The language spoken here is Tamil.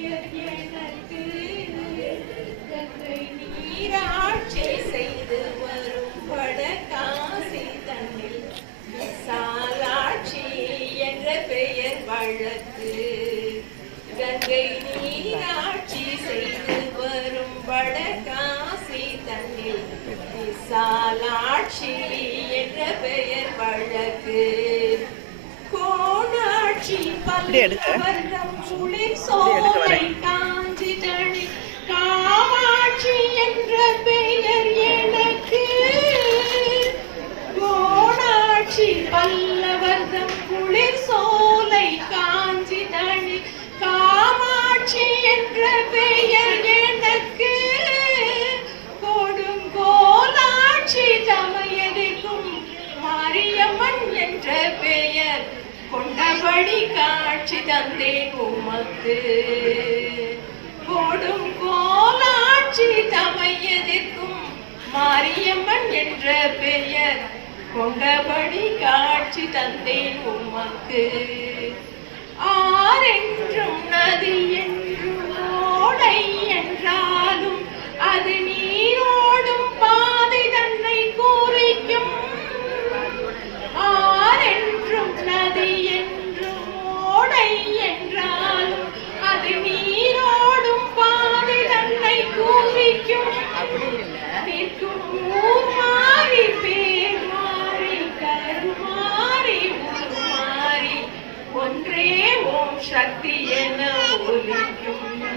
பெயர் எனக்கு கங்கை நீராட்சி செய்து வரும் வடகாசி தன்னில் விசாலாட்சி என்ற பெயர் வழக்கு. கங்கை நீராட்சி செய்து வரும் வடகாசி தன்னில் விசாலாட்சி என்ற பெயர் வழக்கு. கோணாட்சி பல்லவர்தம் குளிர் சோலை காஞ்சி தனி காமாட்சி என்ற பெயர் எனக்கு. கோணாட்சி பல்லவர்தம் குளிர் சோலை காஞ்சி தனி காமாட்சி என்ற பெயர் எனக்கு. கொடுங்கோலாட்சி தமையதிக்கும் மாரியம்மன் என்ற பெயர் கொண்டபடி காட்சி தந்தேன் உமக்கு. கொடுங்கோலாட்சி தமையதிக்கும் மாரியம்மன் என்ற பெயர் கொண்டபடி காட்சி தந்தேன் உமக்கு. ஆரென்றும் நதி என்றும் ஓடை என்றாலும் அது நீரோடும் பாதை தன்னை குறிக்கும். ஆரென்றும் நதி என்றும் ஓடை என்றாலும் அது நீரோடும் பாதை தன்னை குறிக்கும். நிற்கும் ஊர் மாறி பேர் மாறி கருமாறி உருமாறி ஒன்றே ஓம் சக்தி என ஒலிக்கும்.